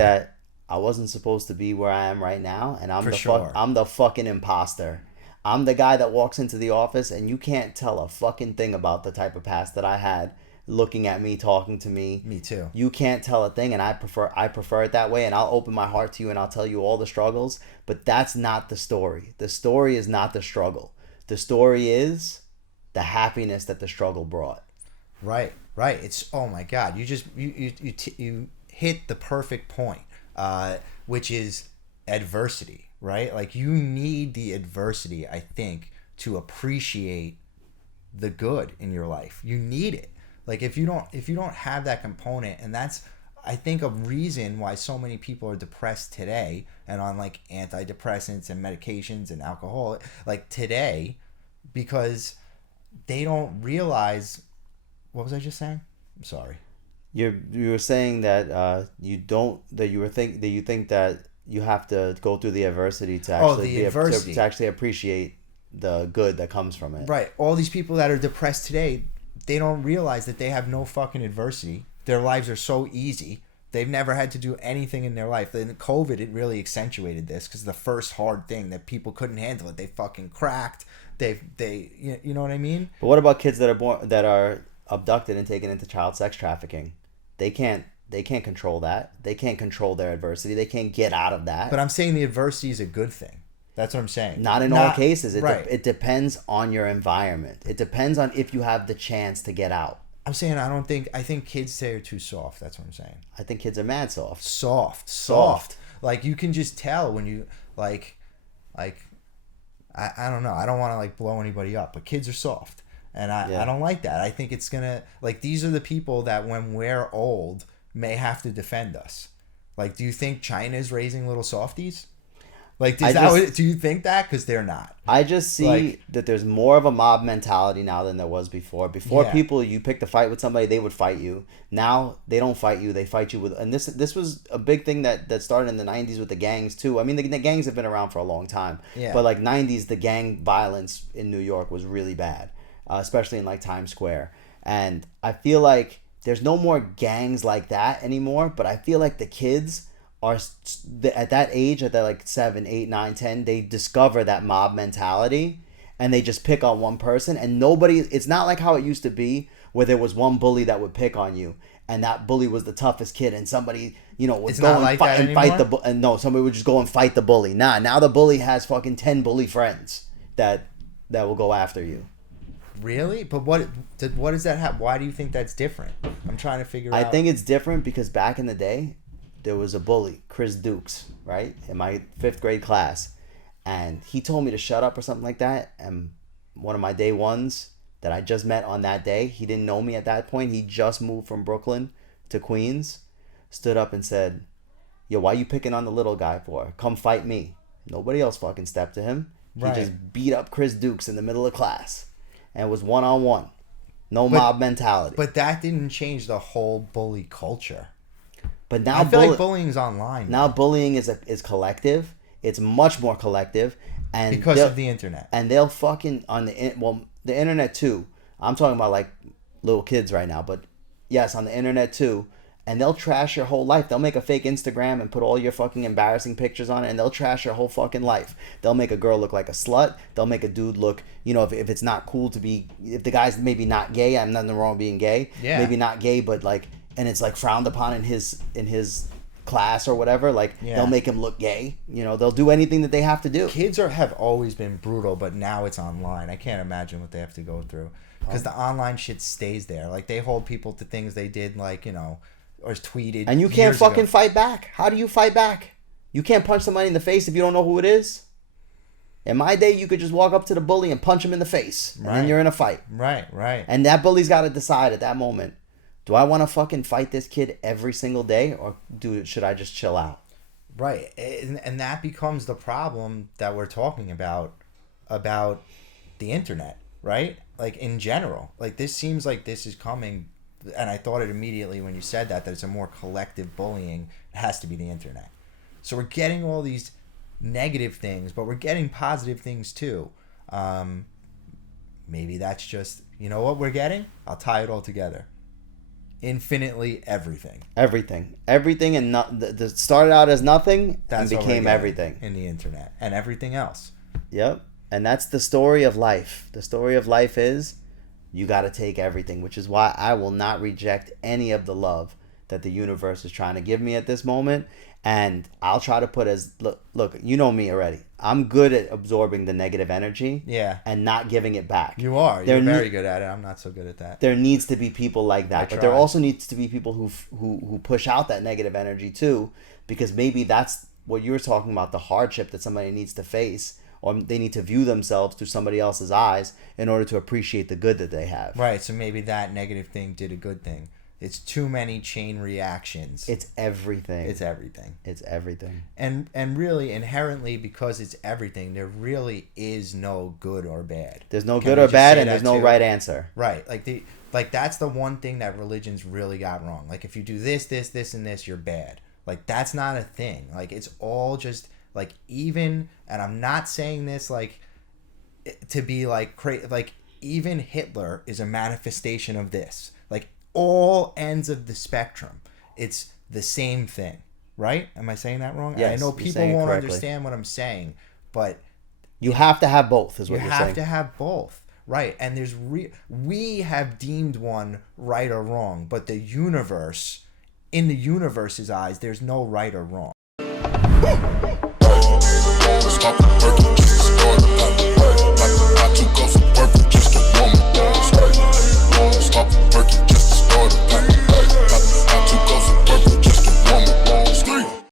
that I wasn't supposed to be where I am right now, and For sure. I'm the fucking imposter. I'm the guy that walks into the office and you can't tell a fucking thing about the type of past that I had looking at me, talking to me. Me too. You can't tell a thing, and I prefer it that way, and I'll open my heart to you and I'll tell you all the struggles, but that's not the story. The story is not the struggle. The story is the happiness that the struggle brought. Right, right. It's, oh my God. You hit the perfect point, which is adversity, right? Like you need the adversity, I think, to appreciate the good in your life. You need it. Like if you don't have that component, and that's, I think, a reason why so many people are depressed today and on like antidepressants and medications and alcohol like today, because they don't realize, what was I just saying? I'm sorry. You were saying that you don't that you were think that you think that you have to go through the adversity to Oh, actually the adversity. to actually appreciate the good that comes from it. Right. All these people that are depressed today, they don't realize that they have no fucking adversity. Their lives are so easy. They've never had to do anything in their life. Then COVID, it really accentuated this because the first hard thing that people couldn't handle it. They fucking cracked. They you know what I mean? But what about kids that are abducted and taken into child sex trafficking? They can't control that. They can't control their adversity. They can't get out of that. But I'm saying the adversity is a good thing. That's what I'm saying. Not in all cases. Right. It depends on your environment. It depends on if you have the chance to get out. I'm saying I think kids today are too soft. That's what I'm saying. I think kids are mad soft. Soft. Like you can just tell when you like I don't know. I don't want to like blow anybody up, but kids are soft. And I don't like that. I think it's gonna, like, these are the people that when we're old may have to defend us. Like, do you think China's raising little softies? Like, do you think that? Because they're not. I just see that there's more of a mob mentality now than there was before. Before, Yeah. people, you picked a fight with somebody, they would fight you. Now they don't fight you; they fight you with. And this was a big thing that started in the '90s with the gangs too. I mean, the gangs have been around for a long time. Yeah. But like '90s, the gang violence in New York was really bad, especially in like Times Square. And I feel like there's no more gangs like that anymore. But I feel like the kids are at that age, at that like 7, 8, 9, 10, they discover that mob mentality and they just pick on one person, and nobody, it's not like how it used to be where there was one bully that would pick on you and that bully was the toughest kid and somebody, would It's go not and like fight that and fight anymore? and no, somebody would just go and fight the bully. Now the bully has fucking 10 bully friends that will go after you. Really? But what does that have? Why do you think that's different? I'm trying to figure I out. think it's different because back in the day, there was a bully, Chris Dukes, right, in my 5th grade class, and he told me to shut up or something like that. And one of my day ones that I just met on that day, he didn't know me at that point. He just moved from Brooklyn to Queens, stood up and said, "Yo, why you picking on the little guy for? Come fight me." Nobody else fucking stepped to him. He Right. just beat up Chris Dukes in the middle of class, and it was one-on-one. No mob mentality. But that didn't change the whole bully culture. But now I feel like bullying's online now bullying is collective. It's much more collective, and because of the internet. and they'll fucking the internet too. I'm talking about like little kids right now, but yes, on the internet too. And they'll trash your whole life. They'll make a fake Instagram and put all your fucking embarrassing pictures on it, and they'll trash your whole fucking life. They'll make a girl look like a slut. They'll make a dude look, if it's not cool to be, if the guy's maybe not gay, I'm nothing wrong with being gay. Yeah. Maybe not gay, but like, and it's like frowned upon in his class or whatever. Like, Yeah. they'll make him look gay. They'll do anything that they have to do. Kids have always been brutal, but now it's online. I can't imagine what they have to go through because the online shit stays there. Like they hold people to things they did, like or tweeted. And you can't years fucking ago. fight back. How do you fight back? You can't punch somebody in the face if you don't know who it is. In my day, you could just walk up to the bully and punch him in the face, and then Right. you're in a fight. Right. And that bully's got to decide at that moment: do I want to fucking fight this kid every single day, or should I just chill out? Right. And that becomes the problem that we're talking about the internet, right? Like in general. Like this seems like this is coming, and I thought it immediately when you said that it's a more collective bullying. It has to be the internet. So we're getting all these negative things, but we're getting positive things too. Maybe that's just, what we're getting? I'll tie it all together. infinitely everything. Everything, and that started out as nothing That's and what we're became getting everything. in the internet and everything else. Yep. And that's the story of life. The story of life is you got to take everything, which is why I will not reject any of the love that the universe is trying to give me at this moment. And I'll try to put look, you know me already. I'm good at absorbing the negative energy, Yeah. and not giving it back. You are. You're very good at it. I'm not so good at that. There needs to be people like that, but there try. also needs to be people who push out that negative energy too, because maybe that's what you were talking about, the hardship that somebody needs to face, or they need to view themselves through somebody else's eyes in order to appreciate the good that they have. Right. So maybe that negative thing did a good thing. It's too many chain reactions. It's everything. It's everything. It's everything. And really, inherently, because it's everything, there really is no good or bad. There's no Can good we or just bad, say and there's that no too? right answer. Right. Like that's the one thing that religions really got wrong. Like if you do this, and this, you're bad. Like that's not a thing. Like it's all just like even, and I'm not saying this like to be like crazy. Like even Hitler is a manifestation of this. Like all ends of the spectrum, it's the same thing, right? Am I saying that wrong? Yes, I know you're people saying it won't correctly. understand what I'm saying, but You have to have both, is what you you're have saying. to have both, right? And there's we have deemed one right or wrong, but the universe, in the universe's eyes, there's no right or wrong. Stop working.